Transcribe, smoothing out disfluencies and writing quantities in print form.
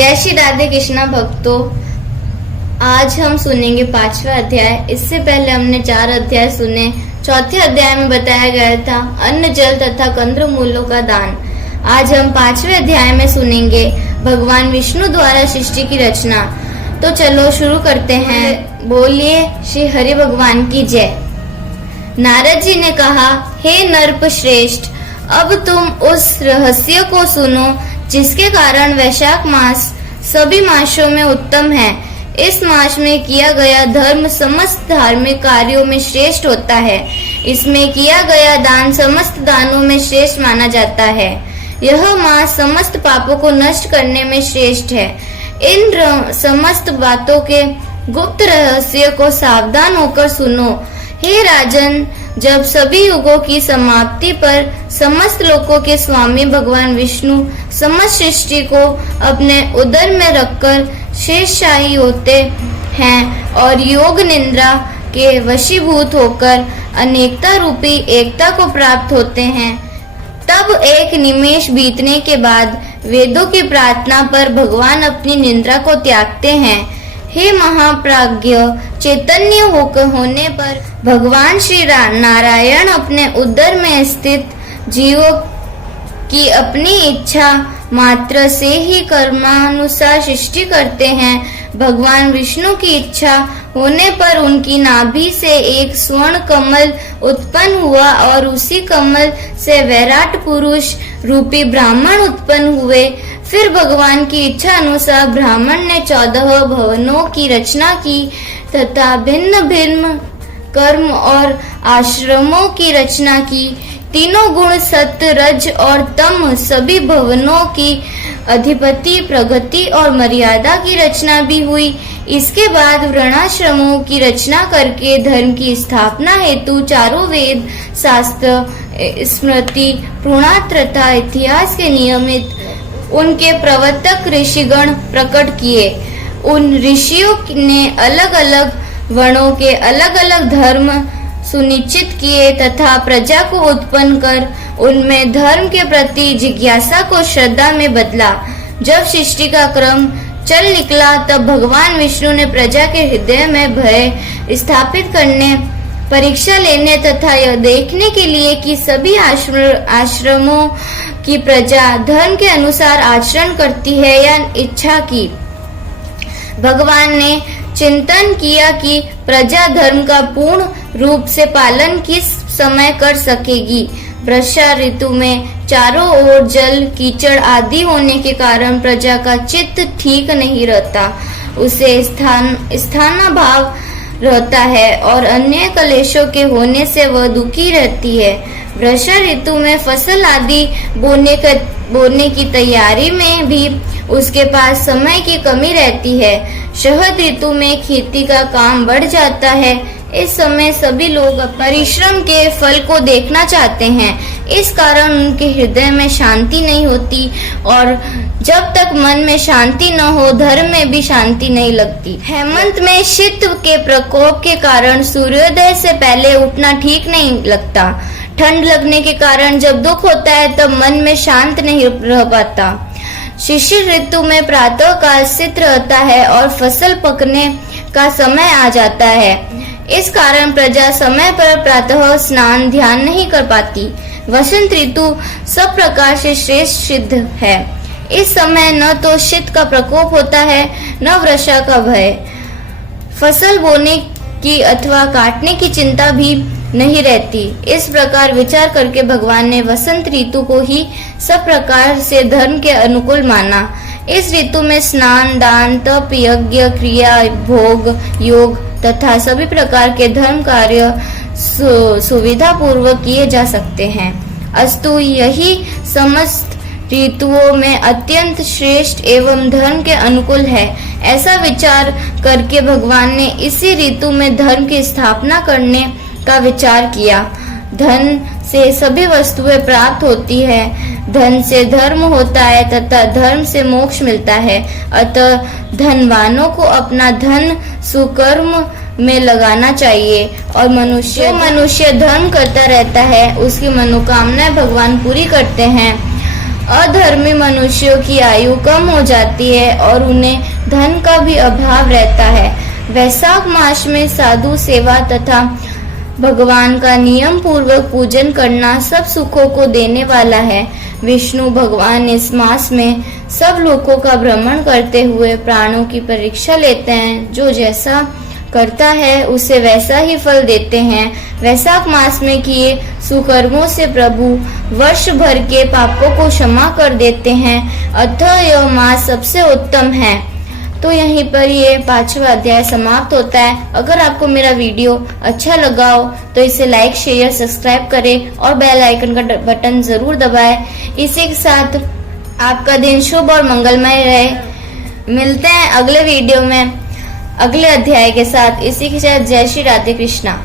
जय श्री राधे कृष्णा भक्तों, आज हम सुनेंगे 5वां अध्याय। इससे पहले हमने 4 अध्याय सुने। चौथे अध्याय में बताया गया था अन्न, जल तथा कंदमूलों का दान। आज हम 5वें अध्याय में सुनेंगे भगवान विष्णु द्वारा सृष्टि की रचना। तो चलो शुरू करते हैं। बोलिए श्री हरि भगवान की जय। नारद जी ने कहा, हे नरप श्रेष्ठ, अब तुम उस रहस्य को सुनो जिसके कारण वैशाख मास सभी मासों में उत्तम है। इस मास में किया गया धर्म समस्त धार्मिक कार्यों में श्रेष्ठ होता है। इसमें किया गया दान समस्त दानों में श्रेष्ठ माना जाता है। यह मास समस्त पापों को नष्ट करने में श्रेष्ठ है। इन समस्त बातों के गुप्त रहस्य को सावधान होकर सुनो। हे राजन, जब सभी युगों की समाप्ति पर समस्त लोकों के स्वामी भगवान विष्णु समस्त सृष्टि को अपने उदर में रखकर शेषशाही होते हैं और योग निद्रा के वशीभूत होकर अनेकता रूपी एकता को प्राप्त होते हैं, तब एक निमेष बीतने के बाद वेदों की प्रार्थना पर भगवान अपनी निद्रा को त्यागते हैं। हे महाप्राज्ञ, चैतन्य होने पर भगवान श्री नारायण अपने उदर में स्थित जीवों की अपनी इच्छा मात्र से ही कर्मानुसार सृष्टि करते हैं। भगवान विष्णु की इच्छा होने पर उनकी नाभि से एक स्वर्ण कमल उत्पन्न हुआ और उसी कमल से वैराट पुरुष रूपी ब्राह्मण उत्पन्न हुए। फिर भगवान की इच्छा अनुसार ब्राह्मण ने 14 भवनों की रचना की तथा भिन्न भिन्न कर्म और आश्रमों की रचना की। तीनों गुण सत्य, रज और तम सभी भवनों की अधिपति, प्रगति और मर्यादा की रचना भी हुई। इसके बाद वर्णाश्रमों की रचना करके धर्म की स्थापना हेतु चारों वेद, शास्त्र, स्मृति, पुराण तथा इतिहास के नियमित उनके प्रवर्तक ऋषिगण प्रकट किए। उन ऋषियों ने अलग अलग वर्णों के अलग अलग धर्म सुनिश्चित किए तथा प्रजा को उत्पन्न कर उनमें धर्म के प्रति जिज्ञासा को श्रद्धा में बदला। जब सृष्टि का क्रम चल निकला तब भगवान विष्णु ने प्रजा के हृदय में भय स्थापित करने, परीक्षा लेने तथा यह देखने के लिए कि सभी आश्रमों की प्रजा धर्म के अनुसार आचरण करती है या इच्छा की। भगवान ने चिंतन किया कि प्रजा धर्म का पूर्ण रूप से पालन किस समय कर सकेगी। वर्षा ऋतु में चारों ओर जल, कीचड़ आदि होने के कारण प्रजा का चित्त ठीक नहीं रहता, उसे स्थानाभाव रहता है और अन्य कलेशों के होने से वह दुखी रहती है। वर्षा ऋतु में फसल आदि बोने की तैयारी में भी उसके पास समय की कमी रहती है। शरद ऋतु में खेती का काम बढ़ जाता है। इस समय सभी लोग परिश्रम के फल को देखना चाहते हैं, इस कारण उनके हृदय में शांति नहीं होती और जब तक मन में शांति न हो धर्म में भी शांति नहीं लगती। हेमंत में शीत के प्रकोप के कारण सूर्योदय से पहले उठना ठीक नहीं लगता। ठंड लगने के कारण जब दुख होता है तब मन में शांत नहीं रह पाता। शिशिर ऋतु में प्रातः काल शीत रहता है और फसल पकने का समय आ जाता है। इस कारण प्रजा समय पर प्रातः स्नान ध्यान नहीं कर पाती। वसंत ऋतु सब प्रकार से श्रेष्ठ सिद्ध है। इस समय न तो शीत का प्रकोप होता है न वर्षा का भय। फसल बोने की अथवा काटने की चिंता भी नहीं रहती। इस प्रकार विचार करके भगवान ने वसंत ऋतु को ही सब प्रकार से धर्म के अनुकूल माना। इस ऋतु में स्नान, दान, तप, यज्ञ, क्रिया, भोग, योग तथा सभी प्रकार के धर्म कार्य सुविधा पूर्वक किए जा सकते हैं। अस्तु यही समस्त ऋतुओं में अत्यंत श्रेष्ठ एवं धर्म के अनुकूल है। ऐसा विचार करके भगवान ने इसी ऋतु में धर्म की स्थापना करने का विचार किया। धन से सभी वस्तुएं प्राप्त होती है, धन से धर्म होता है तथा धर्म से मोक्ष मिलता है। अतः धनवानों को अपना धन सुकर्म में लगाना चाहिए और मनुष्य धर्म करता रहता है उसकी मनोकामनाएं भगवान पूरी करते हैं। अधर्मी मनुष्यों की आयु कम हो जाती है और उन्हें धन का भी अभाव रहता है। वैशाख मास में साधु सेवा तथा भगवान का नियम पूर्वक पूजन करना सब सुखों को देने वाला है। विष्णु भगवान इस मास में सब लोगों का भ्रमण करते हुए प्राणों की परीक्षा लेते हैं। जो जैसा करता है उसे वैसा ही फल देते हैं। वैशाख मास में किए सुकर्मों से प्रभु वर्ष भर के पापों को क्षमा कर देते हैं, अतः यह मास सबसे उत्तम है। तो यहीं पर ये 5वां अध्याय समाप्त होता है। अगर आपको मेरा वीडियो अच्छा लगा हो तो इसे लाइक, शेयर, सब्सक्राइब करें और बेल आइकन का बटन जरूर दबाएं। इसी के साथ आपका दिन शुभ और मंगलमय रहे। मिलते हैं अगले वीडियो में अगले अध्याय के साथ। इसी के साथ जय श्री राधे कृष्णा।